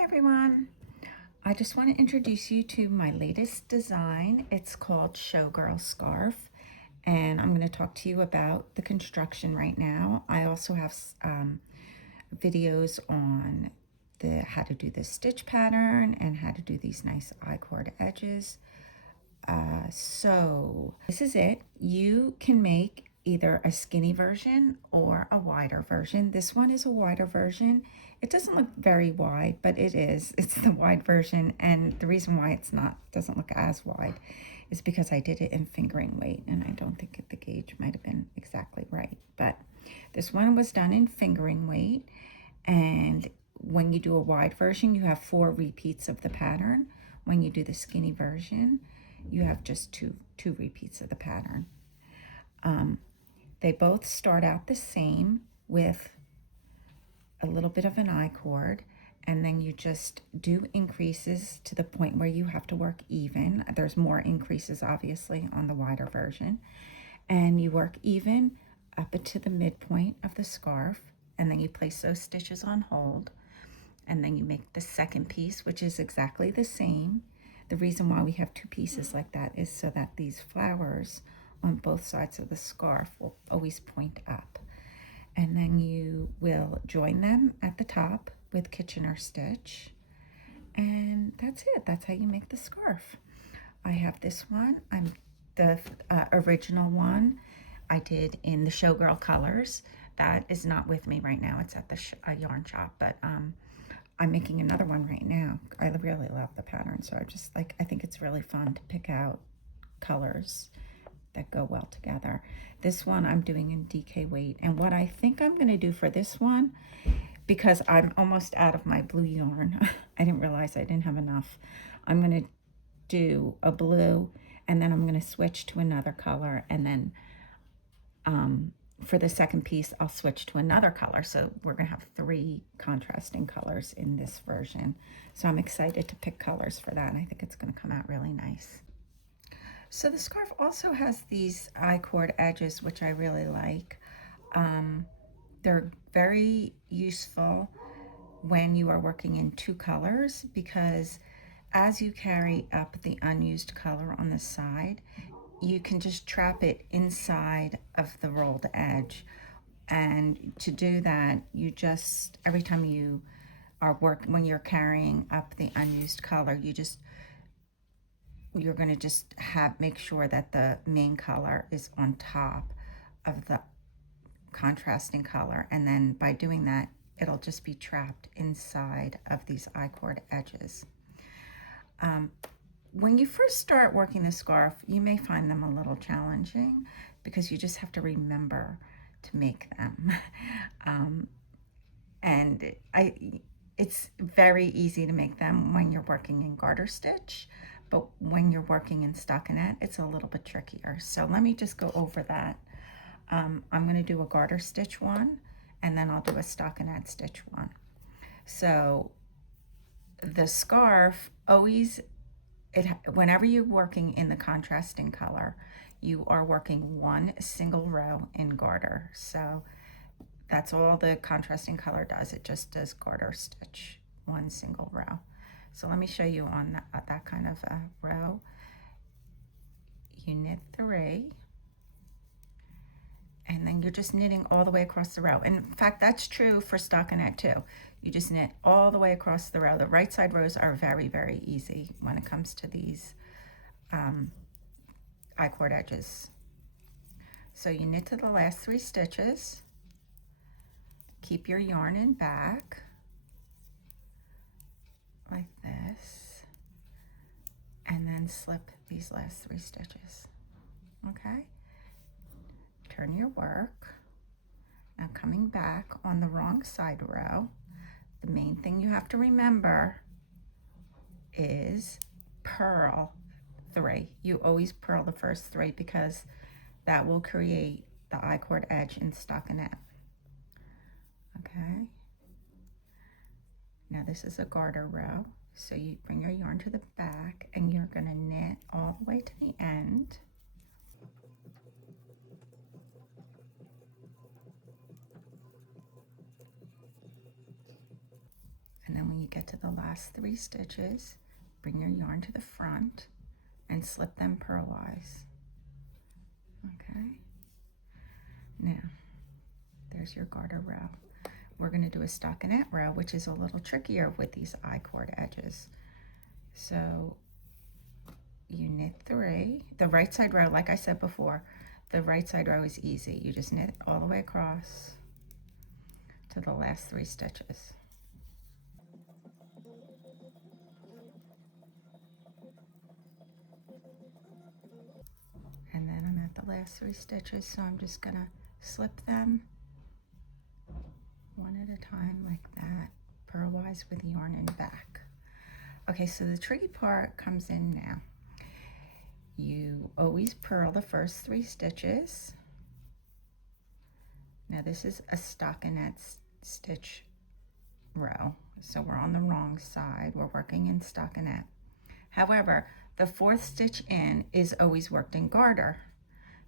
Hi everyone! I just want to introduce you to my latest design. It's called Showgirl Scarf, and I'm going to talk to you about the construction right now. I also have videos on how to do the stitch pattern and how to do these nice I-cord edges. So this is it. You can make either a skinny version or a wider version. This one is a wider version. It doesn't look very wide, but it is. It's the wide version, and the reason why doesn't look as wide is because I did it in fingering weight, and I don't think the gauge might have been exactly right. But this one was done in fingering weight, and when you do a wide version, you have 4 repeats of the pattern. When you do the skinny version, you have just two repeats of the pattern. They both start out the same with a little bit of an I-cord, and then you just do increases to the point where you have to work even. There's more increases obviously on the wider version, and you work even up to the midpoint of the scarf, and then you place those stitches on hold, and then you make the second piece, which is exactly the same. The reason why we have 2 pieces like that is so that these flowers on both sides of the scarf will always point up. And then you will join them at the top with Kitchener stitch. And that's it. That's how you make the scarf. I have this one. I'm the original one I did in the Showgirl colors. That is not with me right now. It's at the yarn shop, but I'm making another one right now. I really love the pattern, so I think it's really fun to pick out colors that go well together. This one I'm doing in DK weight, and what I think I'm going to do for this one, because I'm almost out of my blue yarn, I didn't realize I didn't have enough. I'm going to do a blue, and then I'm going to switch to another color, and then for the second piece, I'll switch to another color. So we're going to have 3 contrasting colors in this version. So I'm excited to pick colors for that, and I think it's going to come out really nice. So the scarf also has these I-cord edges, which I really like. They're very useful when you are working in 2 colors, because as you carry up the unused color on the side, you can just trap it inside of the rolled edge. And to do that, you just, every time you are when you're carrying up the unused color, you're going to just make sure that the main color is on top of the contrasting color, and then by doing that, it'll just be trapped inside of these I-cord edges. When you first start working the scarf, you may find them a little challenging because you just have to remember to make them. And it's very easy to make them when you're working in garter stitch, but when you're working in stockinette, it's a little bit trickier. So let me just go over that. I'm going to do a garter stitch one, and then I'll do a stockinette stitch one. So the scarf always, whenever you're working in the contrasting color, you are working 1 single row in garter. So that's all the contrasting color does. It just does garter stitch, 1 single row. So let me show you on that kind of a row. You knit 3, and then you're just knitting all the way across the row. And in fact, that's true for stockinette too. You just knit all the way across the row. The right side rows are very, very easy when it comes to these I-cord edges. So you knit to the last 3 stitches, keep your yarn in back like this, and then slip these last 3 stitches. Okay? Turn your work. Now coming back on the wrong side row, the main thing you have to remember is purl 3. You always purl the first 3 because that will create the I-cord edge in stockinette. Okay. Now this is a garter row, so you bring your yarn to the back, and you're going to knit all the way to the end. And then when you get to the last 3 stitches, bring your yarn to the front and slip them purlwise. Okay, now there's your garter row. We're going to do a stockinette row, which is a little trickier with these I-cord edges. So you knit 3. The right side row, like I said before, the right side row is easy. You just knit all the way across to the last 3 stitches. And then I'm at the last 3 stitches, so I'm just gonna slip them one at a time like that, purlwise with yarn in back. Okay, so the tricky part comes in now. You always purl the first 3 stitches. Now this is a stockinette stitch row, so we're on the wrong side. We're working in stockinette. However, the 4th stitch in is always worked in garter.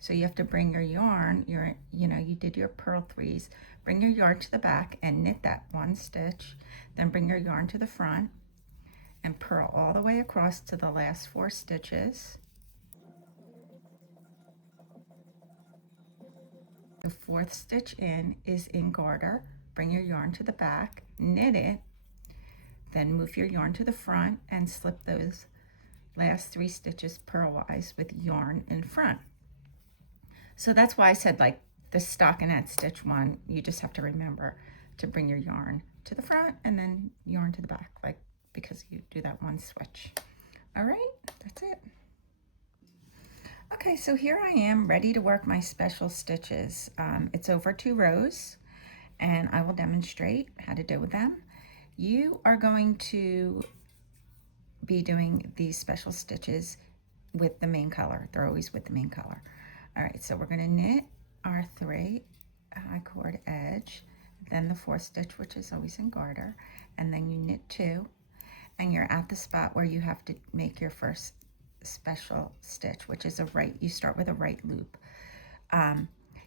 So you have to bring your yarn, you did your purl 3s, bring your yarn to the back and knit that 1 stitch, then bring your yarn to the front and purl all the way across to the last 4 stitches. The 4th stitch in is in garter. Bring your yarn to the back, knit it, then move your yarn to the front and slip those last 3 stitches purlwise with yarn in front. So that's why I said, like, the stockinette stitch one, you just have to remember to bring your yarn to the front and then yarn to the back, like, because you do that 1 switch. All right, that's it. Okay, so here I am ready to work my special stitches. It's over 2 rows, and I will demonstrate how to do them. You are going to be doing these special stitches with the main color. They're always with the main color. All right, so we're going to knit our 3 I-cord edge, then the 4th stitch, which is always in garter, and then you knit 2, and you're at the spot where you have to make your first special stitch, which is you start with a right loop.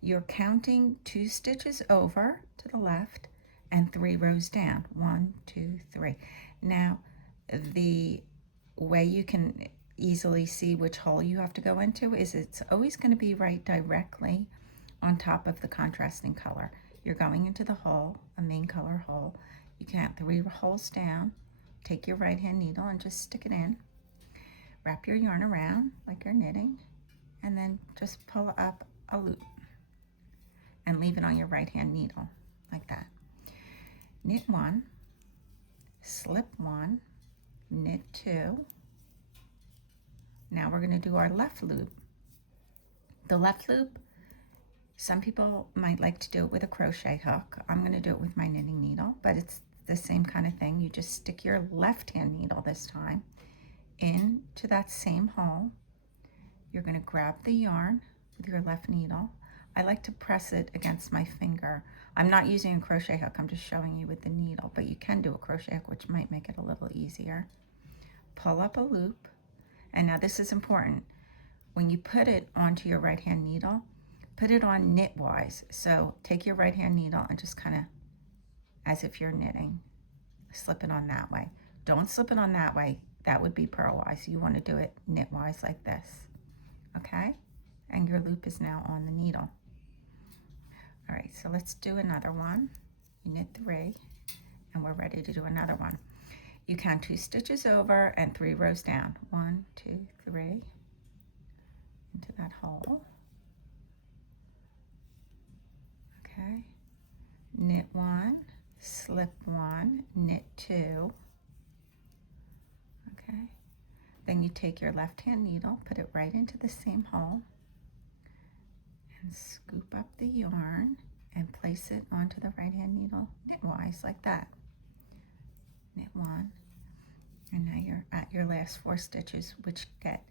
You're counting 2 stitches over to the left and 3 rows down. 1, 2, 3. Now, the way you can easily see which hole you have to go into is it's always going to be right directly on top of the contrasting color. You're going into the hole, a main color hole. You count 3 holes down, take your right hand needle and just stick it in. Wrap your yarn around like you're knitting, and then just pull up a loop and leave it on your right hand needle like that. Knit 1, slip 1, knit 2. Now we're going to do our left loop. The left loop, some people might like to do it with a crochet hook. I'm going to do it with my knitting needle, but it's the same kind of thing. You just stick your left hand needle this time into that same hole. You're going to grab the yarn with your left needle. I like to press it against my finger. I'm not using a crochet hook, I'm just showing you with the needle, but you can do a crochet hook, which might make it a little easier. Pull up a loop, and now this is important. When you put it onto your right hand needle, put it on knitwise. So take your right hand needle and just kind of, as if you're knitting, slip it on that way. Don't slip it on that way. That would be purlwise. You want to do it knitwise like this, okay? And your loop is now on the needle. All right, so let's do another one. You knit 3, and we're ready to do another one. You count 2 stitches over and 3 rows down. 1, 2, 3, into that hole. Okay, knit 1, slip 1, knit 2. Okay, then you take your left hand needle, put it right into the same hole, and scoop up the yarn and place it onto the right hand needle knitwise like that. Knit 1, and now you're at your last 4 stitches, which get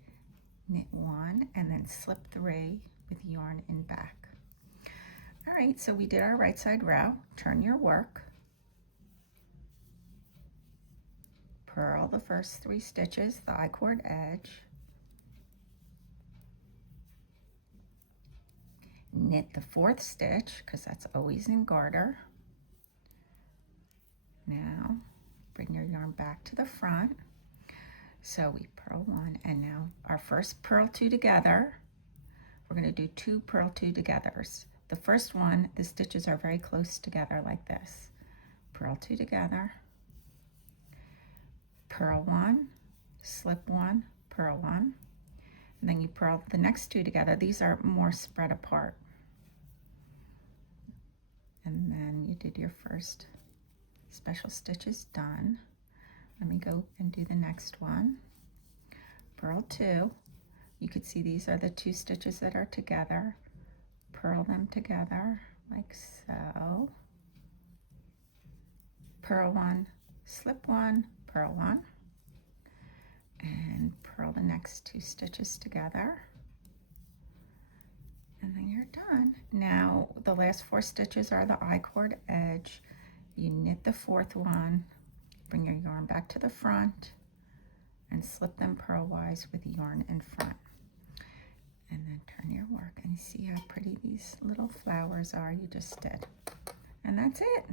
knit 1 and then slip 3 with yarn in back. All right, so we did our right side row. Turn your work, purl the first 3 stitches, the I-cord edge, knit the 4th stitch, because that's always in garter. Now bring yarn back to the front. So we purl 1, and now our first purl 2 together. We're going to do 2 purl 2 togethers. The first one, the stitches are very close together like this. Purl 2 together, purl 1, slip 1, purl 1, and then you purl the next 2 together. These are more spread apart. And then you did your first special stitches done. Let me go and do the next one. Purl 2. You could see these are the 2 stitches that are together. Purl them together like so. Purl 1, slip 1, purl 1, and purl the next 2 stitches together. And then you're done. Now the last 4 stitches are the I-cord edge. You knit the 4th one, bring your yarn back to the front, and slip them purlwise with yarn in front. And then turn your work and see how pretty these little flowers are you just did. And that's it.